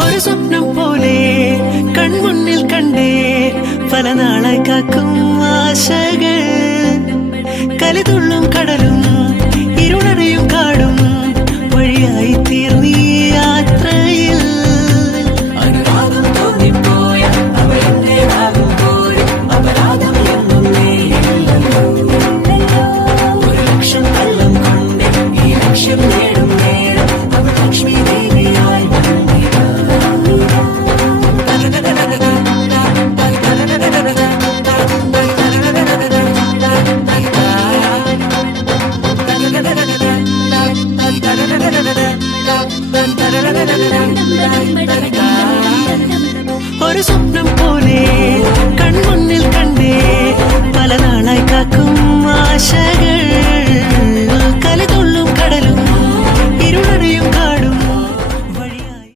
ഒരു സ്വപ്നം പോലെ കൺമുന്നിൽ കണ്ടേ പല നാളായി കാക്കും ആശകൾ കലിതുള്ളും കടലും ഇരുളടയും കാടും വഴിയായി തീർന്നീ യാത്രയിൽ അനുരാഗം തോന്നിപ്പോയ അവരെന്റേതാകും പോലെ അപരാധം എന്നും നീയില്ലല്ലോ ഒരു ലക്ഷം കള്ളം കൊണ്ട് ഈ ലക്ഷ്യം നേടും നേരം അവൾ ലക്ഷ്മി ദേവിയായി ഒരു സ്വപ്നം പോലെ കൺമുന്നിൽ കണ്ടേ പല നാളായി കാക്കും ആശകൾ